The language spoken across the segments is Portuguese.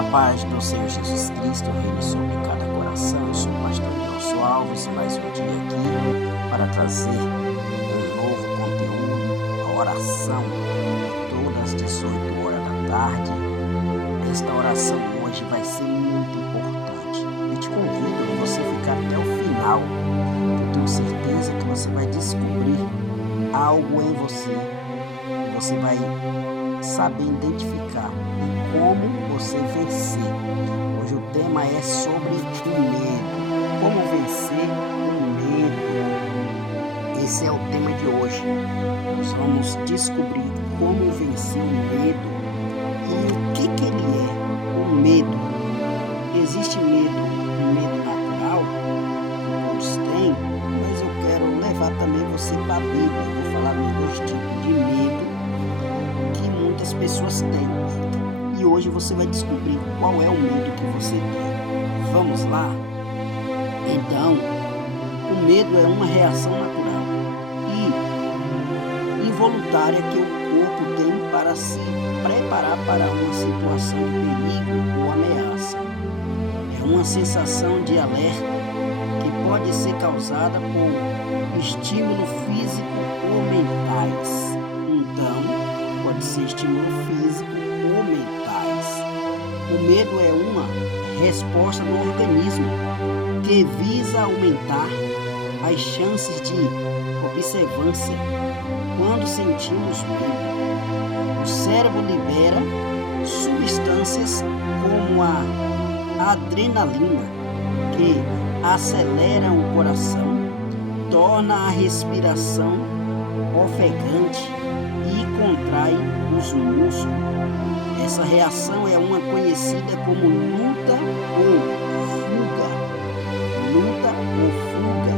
A paz do Senhor Jesus Cristo reine sobre cada coração. Eu sou o pastor Nelson Alves, mais um dia aqui para trazer um novo conteúdo, a oração, todas as 18 horas da tarde. Esta oração hoje vai ser muito importante. Eu te convido a você ficar até o final. Eu tenho certeza que você vai descobrir algo em você. Você vai saber identificar e como você vencer. Hoje o tema é sobre o medo. Como vencer o medo. Esse é o tema de hoje. Nós vamos descobrir como vencer o medo e o que ele é, o medo. Existe medo, um medo natural, que todos têm, mas eu quero levar também você para a Bíblia. Eu vou falar de dois tipos de medo que muitas pessoas têm. E hoje você vai descobrir qual é o medo que você tem. Vamos lá? Então, o medo é uma reação natural e involuntária que o corpo tem para se preparar para uma situação de perigo ou ameaça. É uma sensação de alerta que pode ser causada por estímulo físico ou mentais. Então, pode ser estímulo físico ou mentais. O medo é uma resposta do organismo que visa aumentar as chances de observância. Quando sentimos medo, o cérebro libera substâncias como a adrenalina, que acelera o coração, torna a respiração ofegante e contrai os músculos. Essa reação é uma conhecida como luta ou fuga. Luta ou fuga.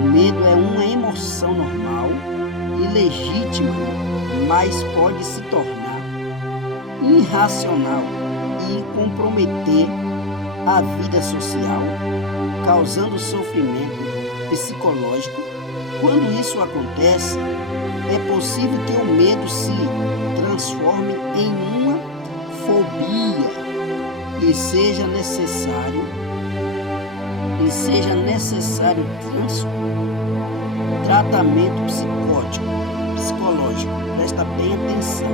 O medo é uma emoção normal e legítima, mas pode se tornar irracional e comprometer a vida social, causando sofrimento psicológico. Quando isso acontece, é possível que o medo se transforme em uma fobia e seja necessário tratamento psicológico. Presta bem atenção.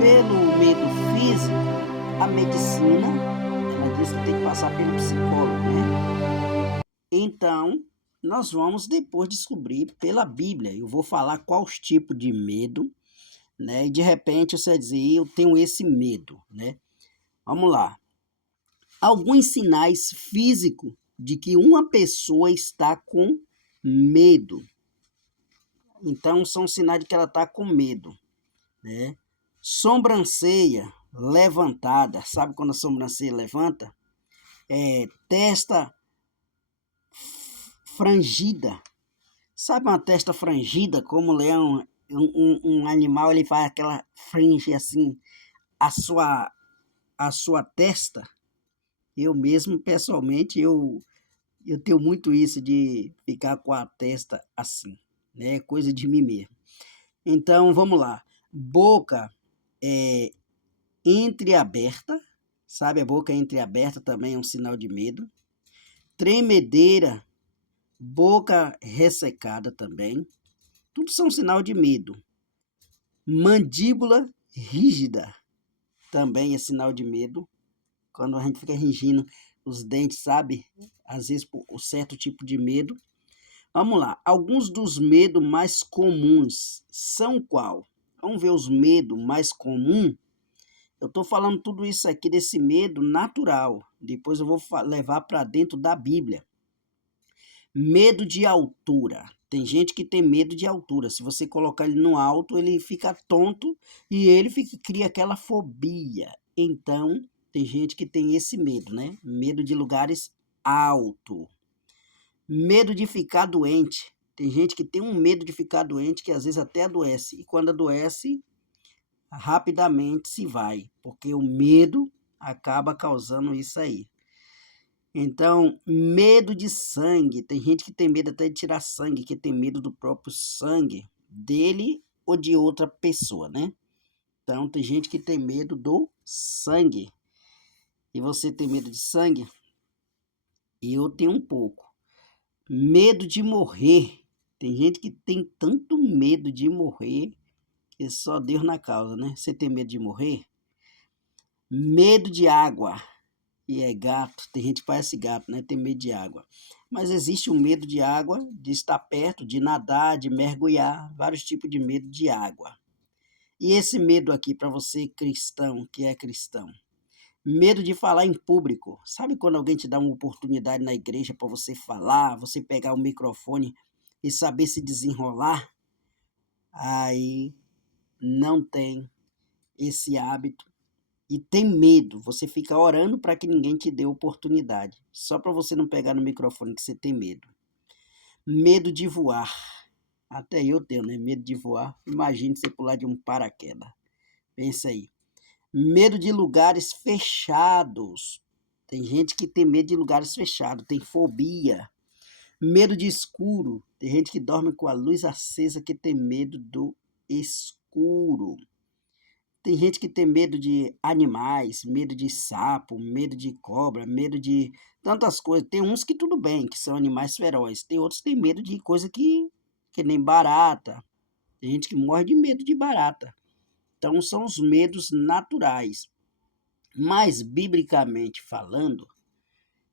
Pelo medo físico, a medicina, ela diz que tem que passar pelo psicólogo, né? Então, nós vamos depois descobrir pela Bíblia. Eu vou falar quais tipos de medo, né? E de repente você vai dizer, eu tenho esse medo, né? Vamos lá. Alguns sinais físicos de que uma pessoa está com medo. Então, são sinais de que ela está com medo, né? Sobrancelha levantada. Sabe quando a sobrancelha levanta? Testa frangida. Sabe uma testa frangida? Como o leão, um animal, ele faz aquela frange assim, a sua testa. Eu mesmo, pessoalmente, eu tenho muito isso de ficar com a testa assim, né? Coisa de mim mesmo. Então, vamos lá. Boca entreaberta, sabe? A boca entreaberta também é um sinal de medo. Tremedeira, boca ressecada também. Tudo são sinal de medo. Mandíbula rígida também é sinal de medo. Quando a gente fica ringindo os dentes, sabe? Às vezes por um certo tipo de medo. Vamos lá. Alguns dos medos mais comuns são qual? Vamos ver os medos mais comuns. Eu estou falando tudo isso aqui desse medo natural. Depois eu vou levar para dentro da Bíblia. Medo de altura. Tem gente que tem medo de altura. Se você colocar ele no alto, ele fica tonto e ele cria aquela fobia. Então, tem gente que tem esse medo, né? Medo de lugares altos. Medo de ficar doente. Tem gente que tem um medo de ficar doente que às vezes até adoece. E quando adoece, rapidamente se vai, porque o medo acaba causando isso aí. Então, medo de sangue. Tem gente que tem medo até de tirar sangue, que tem medo do próprio sangue dele ou de outra pessoa, né? Então, tem gente que tem medo do sangue. E você tem medo de sangue? Eu tenho um pouco. Medo de morrer. Tem gente que tem tanto medo de morrer que só Deus na causa, né? Você tem medo de morrer? Medo de água. E é gato. Tem gente que parece gato, né? Tem medo de água. Mas existe o medo de água, de estar perto, de nadar, de mergulhar. Vários tipos de medo de água. E esse medo aqui, para você cristão, que é cristão. Medo de falar em público. Sabe quando alguém te dá uma oportunidade na igreja para você falar, você pegar o microfone e saber se desenrolar? Aí não tem esse hábito e tem medo. Você fica orando para que ninguém te dê oportunidade. Só para você não pegar no microfone que você tem medo. Medo de voar. Até eu tenho, né? Medo de voar. Imagine você pular de um paraquedas. Pensa aí. Medo de lugares fechados. Tem gente que tem medo de lugares fechados, tem fobia. Medo de escuro. Tem gente que dorme com a luz acesa que tem medo do escuro. Tem gente que tem medo de animais, medo de sapo, medo de cobra, medo de tantas coisas. Tem uns que tudo bem, que são animais ferozes. Tem outros que têm medo de coisa que nem barata. Tem gente que morre de medo de barata. Então, são os medos naturais. Mas, biblicamente falando,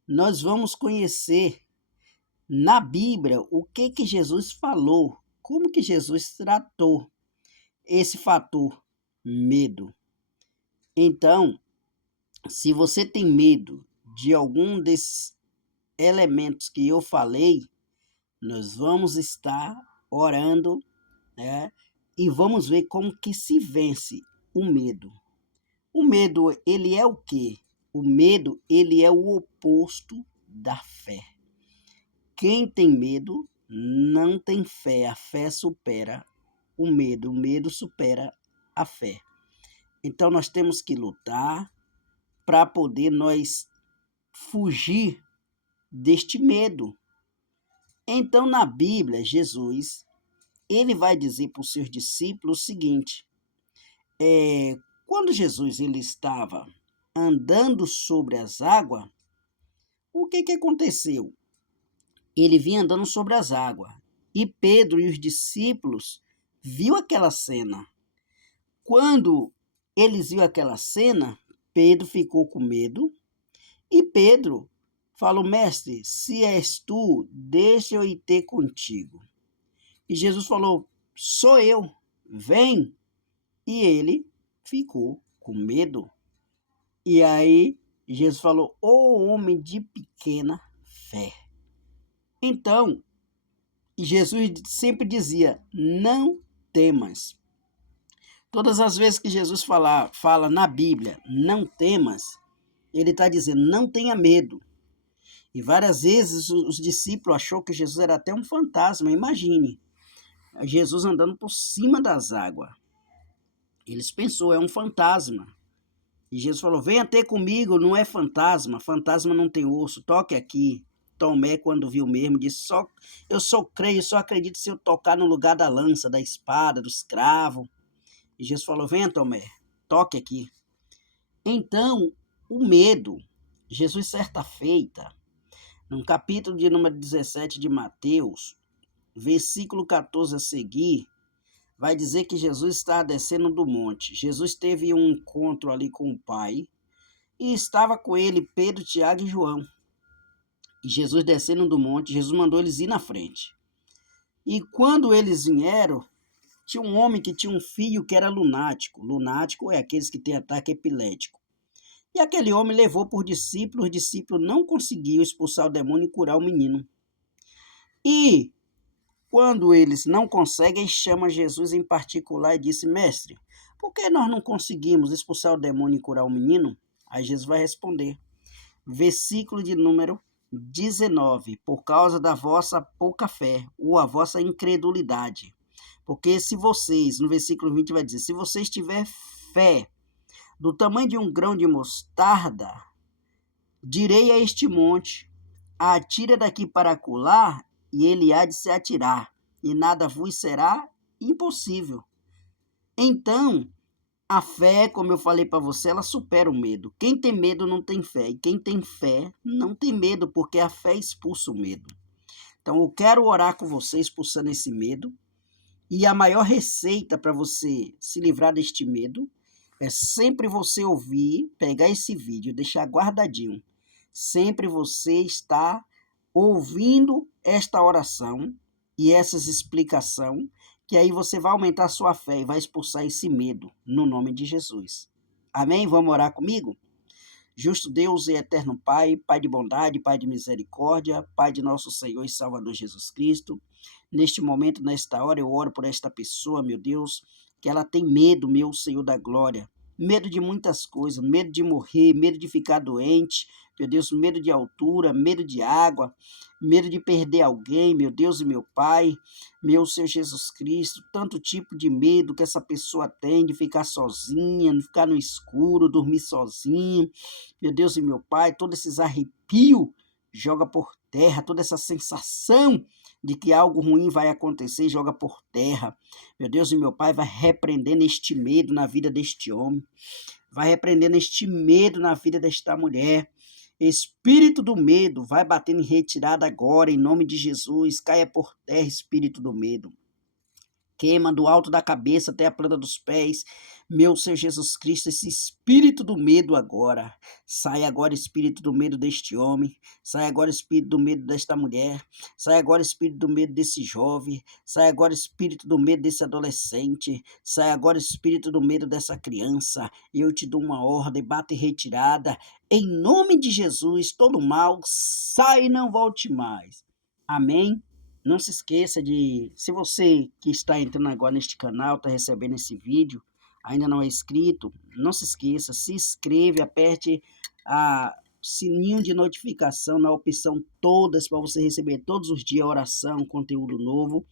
nós vamos conhecer na Bíblia o que Jesus falou, como que Jesus tratou esse fator medo. Então, se você tem medo de algum desses elementos que eu falei, nós vamos estar orando, né? E vamos ver como que se vence o medo. O medo, ele é o quê? O medo, ele é o oposto da fé. Quem tem medo não tem fé. A fé supera o medo supera a fé. Então nós temos que lutar para poder nós fugir deste medo. Então na Bíblia, Jesus, ele vai dizer para os seus discípulos o seguinte, quando Jesus ele estava andando sobre as águas, o que aconteceu? Ele vinha andando sobre as águas e Pedro e os discípulos viu aquela cena. Quando eles viram aquela cena, Pedro ficou com medo e Pedro falou, mestre, se és tu, deixa eu ir ter contigo. E Jesus falou, sou eu, vem. E ele ficou com medo. E aí Jesus falou, ô homem de pequena fé. Então, Jesus sempre dizia, não temas. Todas as vezes que Jesus fala na Bíblia, não temas, ele está dizendo, não tenha medo. E várias vezes os discípulos achou que Jesus era até um fantasma. Imagine, Jesus andando por cima das águas. Eles pensou, é um fantasma. E Jesus falou, venha ter comigo, não é fantasma, fantasma não tem osso, toque aqui. Tomé, quando viu mesmo, disse, eu só creio, só acredito se eu tocar no lugar da lança, da espada, dos cravos. E Jesus falou, venha Tomé, toque aqui. Então, o medo, Jesus certa feita, no capítulo de número 17 de Mateus, versículo 14 a seguir, vai dizer que Jesus estava descendo do monte. Jesus teve um encontro ali com o Pai e estava com ele Pedro, Tiago e João. E Jesus descendo do monte, Jesus mandou eles ir na frente. E quando eles vieram, tinha um homem que tinha um filho que era lunático. Lunático é aqueles que têm ataque epilético. E aquele homem levou por discípulo, os discípulos não conseguiam expulsar o demônio e curar o menino. E quando eles não conseguem, chama Jesus em particular e disse, mestre, por que nós não conseguimos expulsar o demônio e curar o menino? Aí Jesus vai responder, versículo de número 19, por causa da vossa pouca fé, ou a vossa incredulidade. Porque se vocês, no versículo 20 vai dizer, se vocês tiverem fé do tamanho de um grão de mostarda, direi a este monte, atira daqui para acolá, e ele há de se atirar, e nada vos será impossível. Então, A fé, como eu falei para você, ela supera o medo. Quem tem medo não tem fé. E quem tem fé não tem medo, porque a fé expulsa o medo. Então eu quero orar com você, expulsando esse medo. E a maior receita para você se livrar deste medo é sempre você ouvir, pegar esse vídeo, deixar guardadinho. Sempre você está ouvindo esta oração e essas explicações, que aí você vai aumentar a sua fé e vai expulsar esse medo, no nome de Jesus. Amém? Vamos orar comigo? Justo Deus e eterno Pai, Pai de bondade, Pai de misericórdia, Pai de nosso Senhor e Salvador Jesus Cristo. Neste momento, nesta hora, eu oro por esta pessoa, meu Deus, que ela tem medo, meu Senhor da glória. Medo de muitas coisas, medo de morrer, medo de ficar doente, meu Deus, medo de altura, medo de água, medo de perder alguém, meu Deus e meu Pai, meu Senhor Jesus Cristo, tanto tipo de medo que essa pessoa tem de ficar sozinha, de ficar no escuro, dormir sozinha, meu Deus e meu Pai, todos esses arrepios joga por terra, toda essa sensação de que algo ruim vai acontecer, joga por terra. Meu Deus e meu Pai, vai repreendendo este medo na vida deste homem, vai repreendendo este medo na vida desta mulher. Espírito do medo, vai batendo em retirada agora, em nome de Jesus, caia por terra, espírito do medo. Queima do alto da cabeça até a planta dos pés, meu Senhor Jesus Cristo, esse espírito do medo agora. Sai agora, espírito do medo deste homem. Sai agora, espírito do medo desta mulher. Sai agora, espírito do medo desse jovem. Sai agora, espírito do medo desse adolescente. Sai agora, espírito do medo dessa criança. Eu te dou uma ordem, bate retirada. Em nome de Jesus, todo mal, sai e não volte mais. Amém? Não se esqueça de, se você que está entrando agora neste canal, está recebendo esse vídeo, ainda não é inscrito, não se esqueça, se inscreve, aperte a sininho de notificação na opção todas para você receber todos os dias oração, conteúdo novo.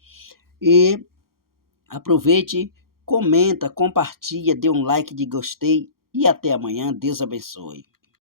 E aproveite, comenta, compartilha, dê um like de gostei e até amanhã. Deus abençoe.